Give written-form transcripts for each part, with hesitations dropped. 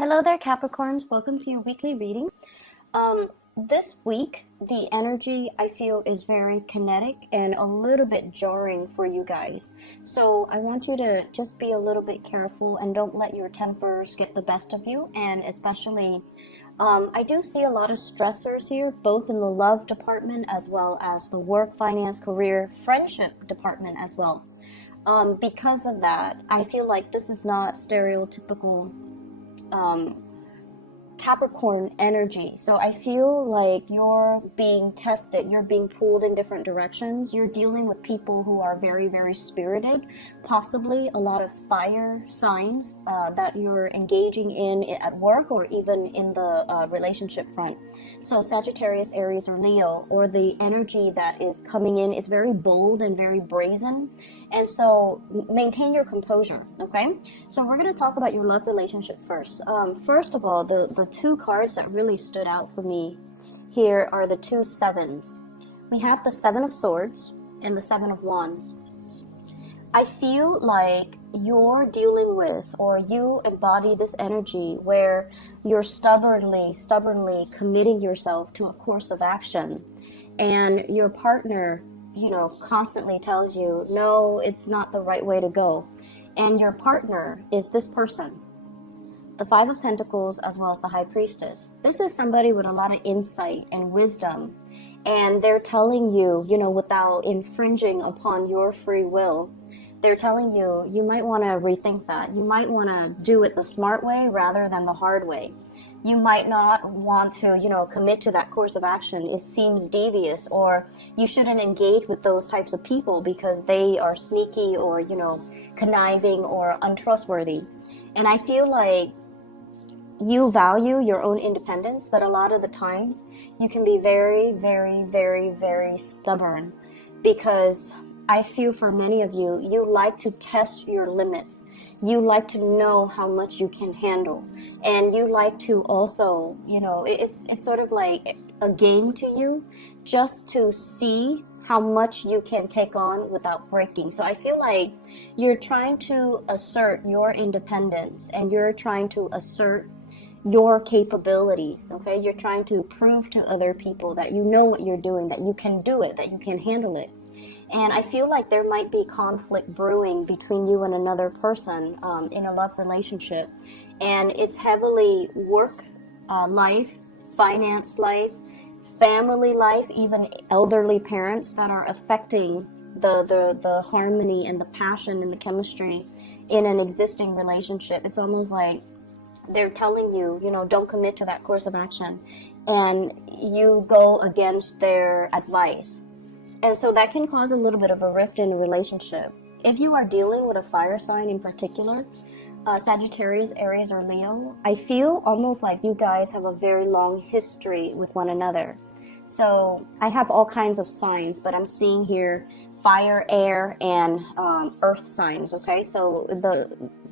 Hello there, Capricorns. Welcome to your weekly reading. This week, the energy I feel is very kinetic and a little bit jarring for you guys. So I want you to just be a little bit careful and don't let your tempers get the best of you. And especially, I do see a lot of stressors here, both in the love department as well as the work, finance, career, friendship department as well. Because of that, I feel like this is not stereotypical Capricorn energy. So I feel like you're being tested, you're being pulled in different directions. You're dealing with people who are very, very spirited, possibly a lot of fire signs that you're engaging in at work or even in the relationship front. So Sagittarius, Aries, or Leo, or the energy that is coming in is very bold and very brazen. And so maintain your composure, okay? So we're going to talk about your love relationship first. First of all, the two cards that really stood out for me here are the two sevens. We have the Seven of Swords and the Seven of Wands. I feel like you're dealing with, or you embody this energy where you're stubbornly committing yourself to a course of action, and your partner, constantly tells you, no, it's not the right way to go. And your partner is this person, the Five of Pentacles as well as the High Priestess. This is somebody with a lot of insight and wisdom, and they're telling you, without infringing upon your free will, they're telling you, you might want to rethink that. You might want to do it the smart way rather than the hard way. You might not want to, commit to that course of action. It seems devious, or you shouldn't engage with those types of people because they are sneaky or, conniving or untrustworthy. And I feel like you value your own independence, but a lot of the times you can be very, very, very, very stubborn, because I feel for many of you, you like to test your limits. You like to know how much you can handle. And you like to also, it's sort of like a game to you, just to see how much you can take on without breaking. So I feel like you're trying to assert your independence, and you're trying to assert your capabilities, okay? You're trying to prove to other people that you know what you're doing, that you can do it, that you can handle it. And I feel like there might be conflict brewing between you and another person in a love relationship. And it's heavily work life, finance life, family life, even elderly parents that are affecting the harmony and the passion and the chemistry in an existing relationship. It's almost like they're telling you, don't commit to that course of action. And you go against their advice. And so that can cause a little bit of a rift in a relationship. If you are dealing with a fire sign in particular, Sagittarius, Aries, or Leo, I feel almost like you guys have a very long history with one another. So I have all kinds of signs, but I'm seeing here fire, air, and earth signs, okay? So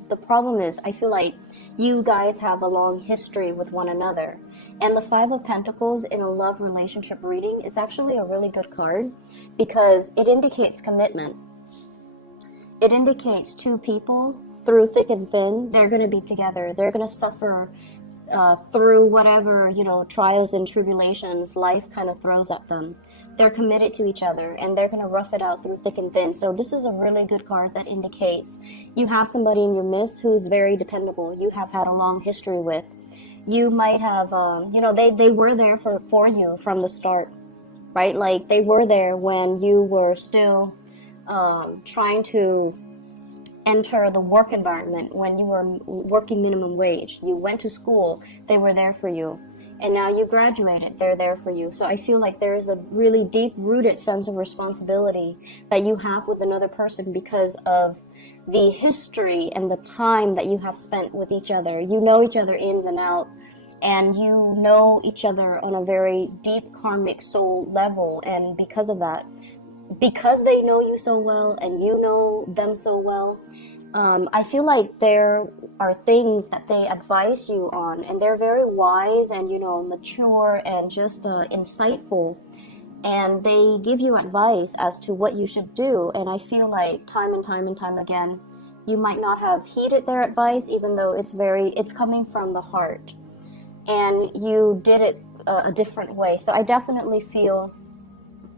the problem is, I feel like you guys have a long history with one another. And the Five of Pentacles in a love relationship reading, it's actually a really good card because it indicates commitment. It indicates two people through thick and thin. They're going to be together. They're going to suffer through whatever, trials and tribulations life kind of throws at them. They're committed to each other, and they're going to rough it out through thick and thin. So this is a really good card that indicates you have somebody in your midst who's very dependable. You have had a long history with. You might have, they were there for you from the start, right? Like they were there when you were still trying to enter the work environment, when you were working minimum wage. You went to school, they were there for you. And now you graduated, they're there for you. So I feel like there is a really deep-rooted sense of responsibility that you have with another person because of the history and the time that you have spent with each other. You know each other ins and out, and you know each other on a very deep karmic soul level. And because of that, because they know you so well and you know them so well, I feel like there are things that they advise you on, and they're very wise and, mature and just insightful. And they give you advice as to what you should do. And I feel like time and time and time again, you might not have heeded their advice, even though it's coming from the heart, and you did it a different way. So I definitely feel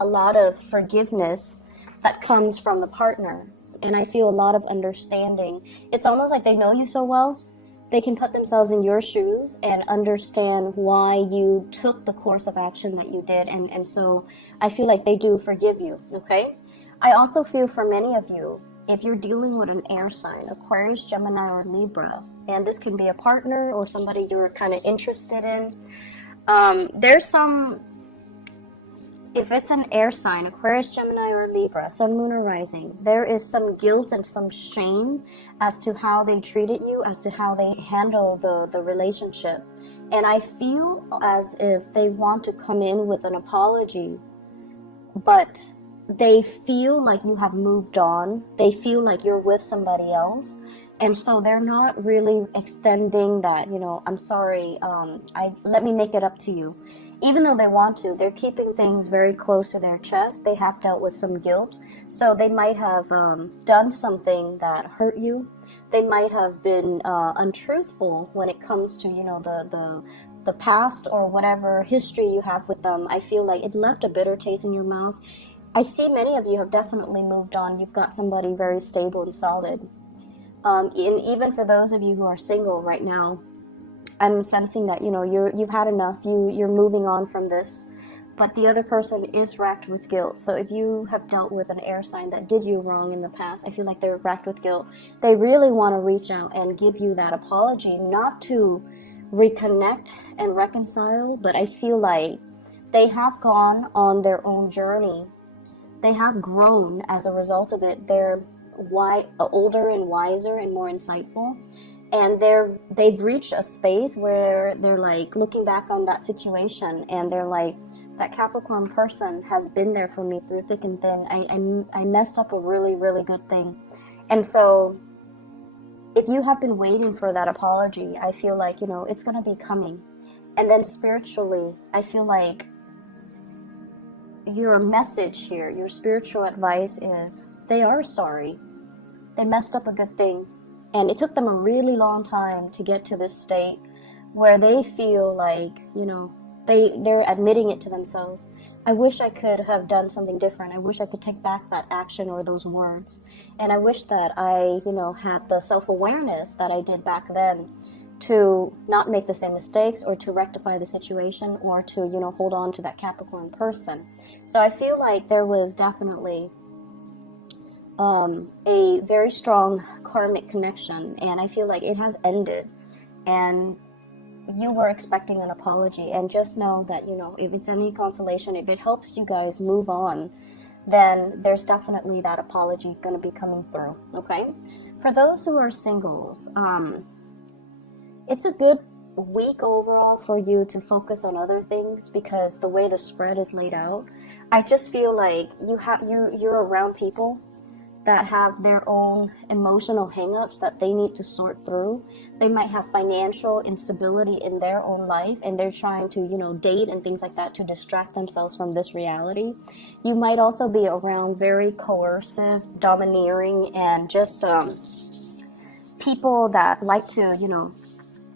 a lot of forgiveness that comes from the partner, and I feel a lot of understanding. It's almost like they know you so well, they can put themselves in your shoes and understand why you took the course of action that you did, and so I feel like they do forgive you, okay? I also feel for many of you, if you're dealing with an air sign, Aquarius, Gemini, or Libra, and this can be a partner or somebody you're kind of interested in, there's some, if it's an air sign, Aquarius, Gemini, or Libra, Sun, Moon, or Rising, there is some guilt and some shame as to how they treated you, as to how they handle the relationship. And I feel as if they want to come in with an apology, but they feel like you have moved on. They feel like you're with somebody else. And so they're not really extending that, I'm sorry, let me make it up to you. Even though they want to, they're keeping things very close to their chest. They have dealt with some guilt. So they might have done something that hurt you. They might have been untruthful when it comes to, the past or whatever history you have with them. I feel like it left a bitter taste in your mouth. I see many of you have definitely moved on. You've got somebody very stable and solid. And even for those of you who are single right now, I'm sensing that, you've had enough. You're moving on from this. But the other person is racked with guilt. So if you have dealt with an air sign that did you wrong in the past, I feel like they're racked with guilt. They really want to reach out and give you that apology, not to reconnect and reconcile, but I feel like they have gone on their own journey. They have grown as a result of it. They're older and wiser and more insightful, and they've reached a space where they're like looking back on that situation, and they're like, that Capricorn person has been there for me through thick and thin. I messed up a really, really good thing. And so if you have been waiting for that apology, I feel like, it's going to be coming. And then spiritually, I feel like your message here, your spiritual advice is they are sorry. They messed up a good thing. And it took them a really long time to get to this state where they feel like, they're admitting it to themselves. I wish I could have done something different. I wish I could take back that action or those words. And I wish that I, had the self-awareness that I did back then to not make the same mistakes or to rectify the situation or to, hold on to that Capricorn person. So I feel like there was definitely a very strong karmic connection, and I feel like it has ended, and you were expecting an apology. And just know that, if it's any consolation, if it helps you guys move on, then there's definitely that apology going to be coming through, okay? For those who are singles, it's a good week overall for you to focus on other things, because the way the spread is laid out, I just feel like you're around people that have their own emotional hangups that they need to sort through. They might have financial instability in their own life, and they're trying to, date and things like that to distract themselves from this reality. You might also be around very coercive, domineering, and just people that like to,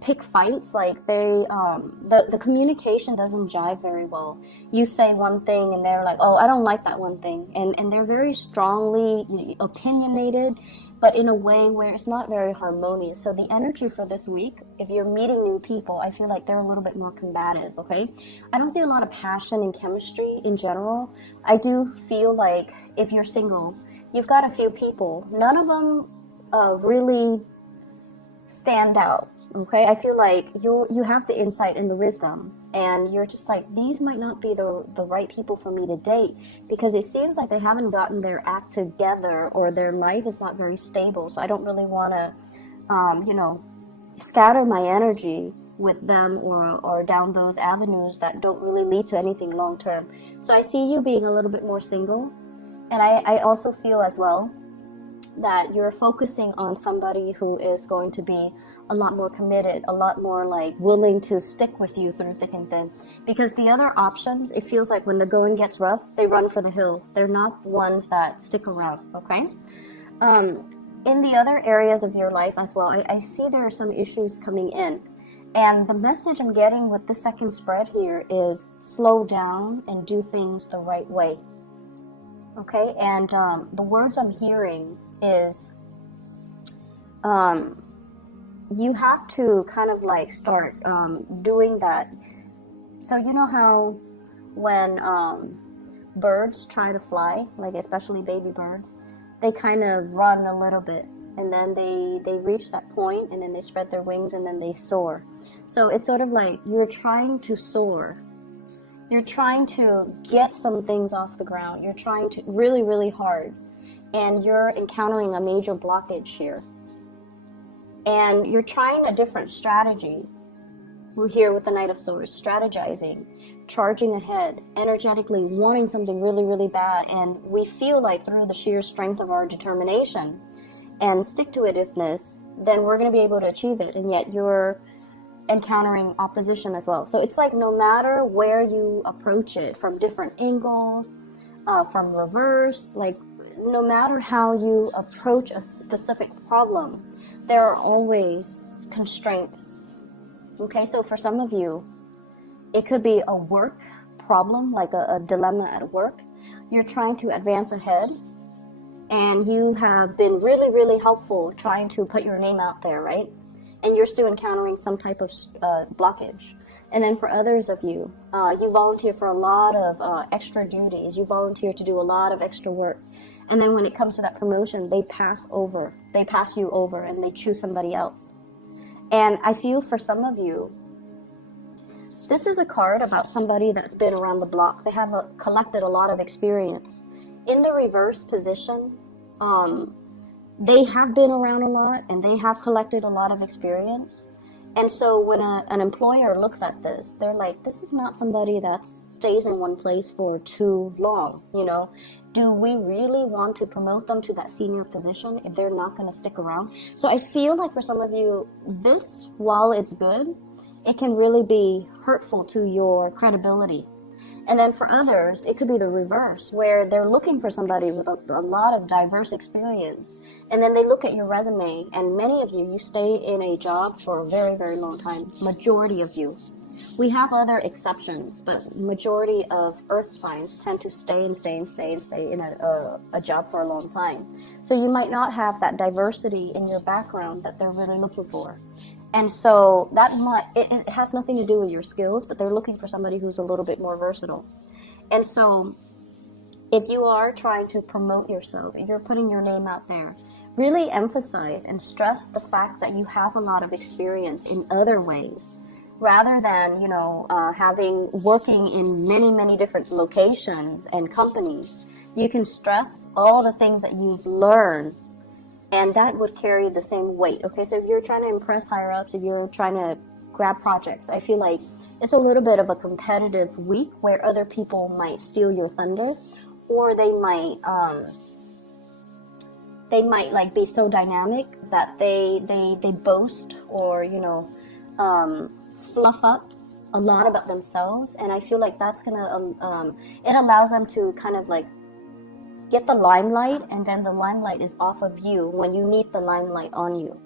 pick fights. Like the communication doesn't jive very well. You say one thing and they're like, oh, I don't like that one thing, and they're very strongly opinionated, but in a way where it's not very harmonious. So the energy for this week, if you're meeting new people, I feel like they're a little bit more combative, okay? I don't see a lot of passion and chemistry in general. I do feel like if you're single, you've got a few people, none of them really stand out. Okay, I feel like you have the insight and the wisdom, and you're just like, these might not be the right people for me to date, because it seems like they haven't gotten their act together, or their life is not very stable. So I don't really want to, scatter my energy with them or down those avenues that don't really lead to anything long term. So I see you being a little bit more single, and I also feel as well that you're focusing on somebody who is going to be a lot more committed, a lot more like willing to stick with you through thick and thin. Because the other options, it feels like when the going gets rough, they run for the hills. They're not ones that stick around, okay? in the other areas of your life as well, I see there are some issues coming in. And the message I'm getting with the second spread here is slow down and do things the right way. Okay, and the words I'm hearing is you have to kind of like start doing that. So you know how when birds try to fly, like especially baby birds, they kind of run a little bit, and then they reach that point, and then they spread their wings, and then they soar. So it's sort of like you're trying to soar. You're trying to get some things off the ground. You're trying to really, really hard, and you're encountering a major blockage here. And you're trying a different strategy. We're here with the Knight of Swords, strategizing, charging ahead, energetically wanting something really, really bad. And we feel like through the sheer strength of our determination and stick-to-itiveness, then we're going to be able to achieve it. And yet you're encountering opposition as well. So it's like no matter where you approach it, from different angles, from reverse, like no matter how you approach a specific problem, there are always constraints. Okay, so for some of you, it could be a work problem, like a dilemma at work. You're trying to advance ahead, and you have been really, really helpful trying to put your name out there, right? And you're still encountering some type of blockage. And then for others of you, you volunteer for a lot of extra duties. You volunteer to do a lot of extra work. And then when it comes to that promotion, they pass you over, and they choose somebody else. And I feel for some of you, this is a card about somebody that's been around the block. They have collected a lot of experience. In the reverse position, they have been around a lot, and they have collected a lot of experience. And so when an employer looks at this, they're like, this is not somebody that stays in one place for too long, you know? Do we really want to promote them to that senior position if they're not going to stick around? So I feel like for some of you, this, while it's good, it can really be hurtful to your credibility. And then for others, it could be the reverse, where they're looking for somebody with a lot of diverse experience. And then they look at your resume, and many of you stay in a job for a very, very long time. Majority of you. We have other exceptions, but majority of earth signs tend to stay in a job for a long time. So you might not have that diversity in your background that they're really looking for. And so it has nothing to do with your skills, but they're looking for somebody who's a little bit more versatile. And so if you are trying to promote yourself, if you're putting your name out there, really emphasize and stress the fact that you have a lot of experience in other ways, rather than, working in many, many different locations and companies. You can stress all the things that you've learned, and that would carry the same weight. Okay, so if you're trying to impress higher ups, if you're trying to grab projects, I feel like it's a little bit of a competitive week where other people might steal your thunder, or they might like be so dynamic that they boast, or fluff up a lot about themselves. And I feel like that's gonna it allows them to kind of like get the limelight, and then the limelight is off of you when you need the limelight on you.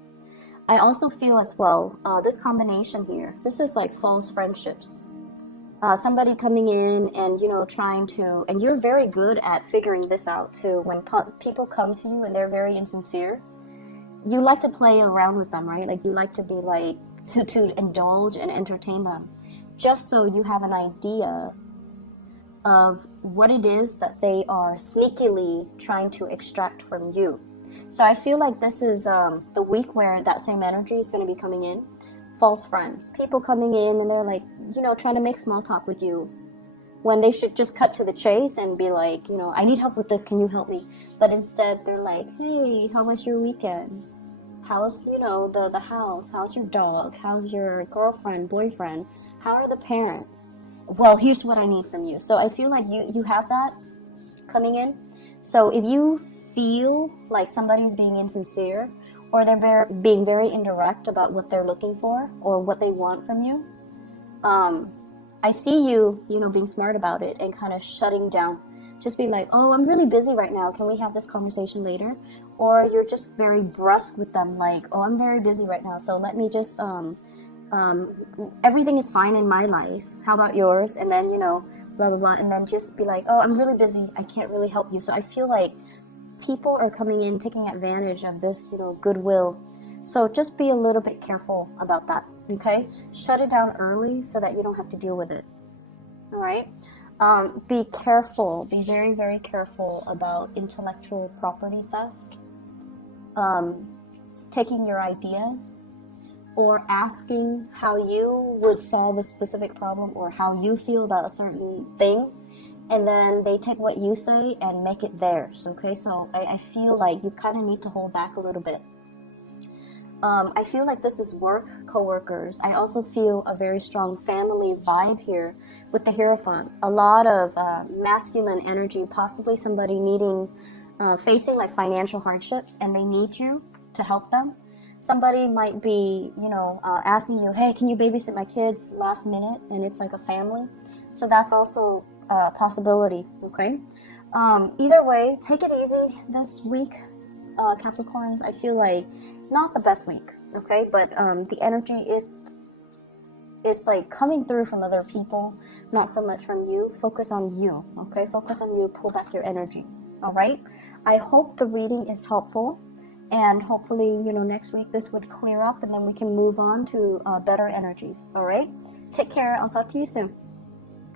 I also feel as well, this combination here, this is like false friendships. Somebody coming in and, trying to, and you're very good at figuring this out too. When people come to you and they're very insincere, you like to play around with them, right? Like you like to be like, to indulge and entertain them, just so you have an idea of what it is that they are sneakily trying to extract from you. So I feel like this is the week where that same energy is going to be coming in. False friends, people coming in and they're like, trying to make small talk with you, when they should just cut to the chase and be like, I need help with this, can you help me? But instead they're like, hey, how was your weekend? How's, the house? How's your dog? How's your girlfriend, boyfriend? How are the parents? Well, here's what I need from you. So I feel like you have that coming in. So if you feel like somebody's being insincere, or they're being very indirect about what they're looking for or what they want from you, I see you, being smart about it and kind of shutting down. Just be like, oh, I'm really busy right now. Can we have this conversation later? Or you're just very brusque with them, like, oh, I'm very busy right now, so let me just, everything is fine in my life. How about yours? And then, you know, blah, blah, blah. And then just be like, oh, I'm really busy. I can't really help you. So I feel like people are coming in, taking advantage of this, you know, goodwill. So just be a little bit careful about that, okay? Shut it down early so that you don't have to deal with it, all right? Be careful, be very, very careful about intellectual property theft, taking your ideas, or asking how you would solve a specific problem or how you feel about a certain thing, and then they take what you say and make it theirs, okay? So I feel like you kind of need to hold back a little bit. I feel like this is work, co-workers. I also feel a very strong family vibe here with the Hierophant. A lot of masculine energy, possibly somebody needing, facing like financial hardships, and they need you to help them. Somebody might be, you know, asking you, hey, can you babysit my kids last minute? And it's like a family. So that's also a possibility, okay? Either way, take it easy this week, Capricorns. I feel like not the best week, okay? But the energy is like coming through from other people, not so much from you. Focus on you, okay? Focus on you, pull back your energy, all right? I hope the reading is helpful. And hopefully, you know, next week this would clear up and then we can move on to better energies. All right? Take care. I'll talk to you soon.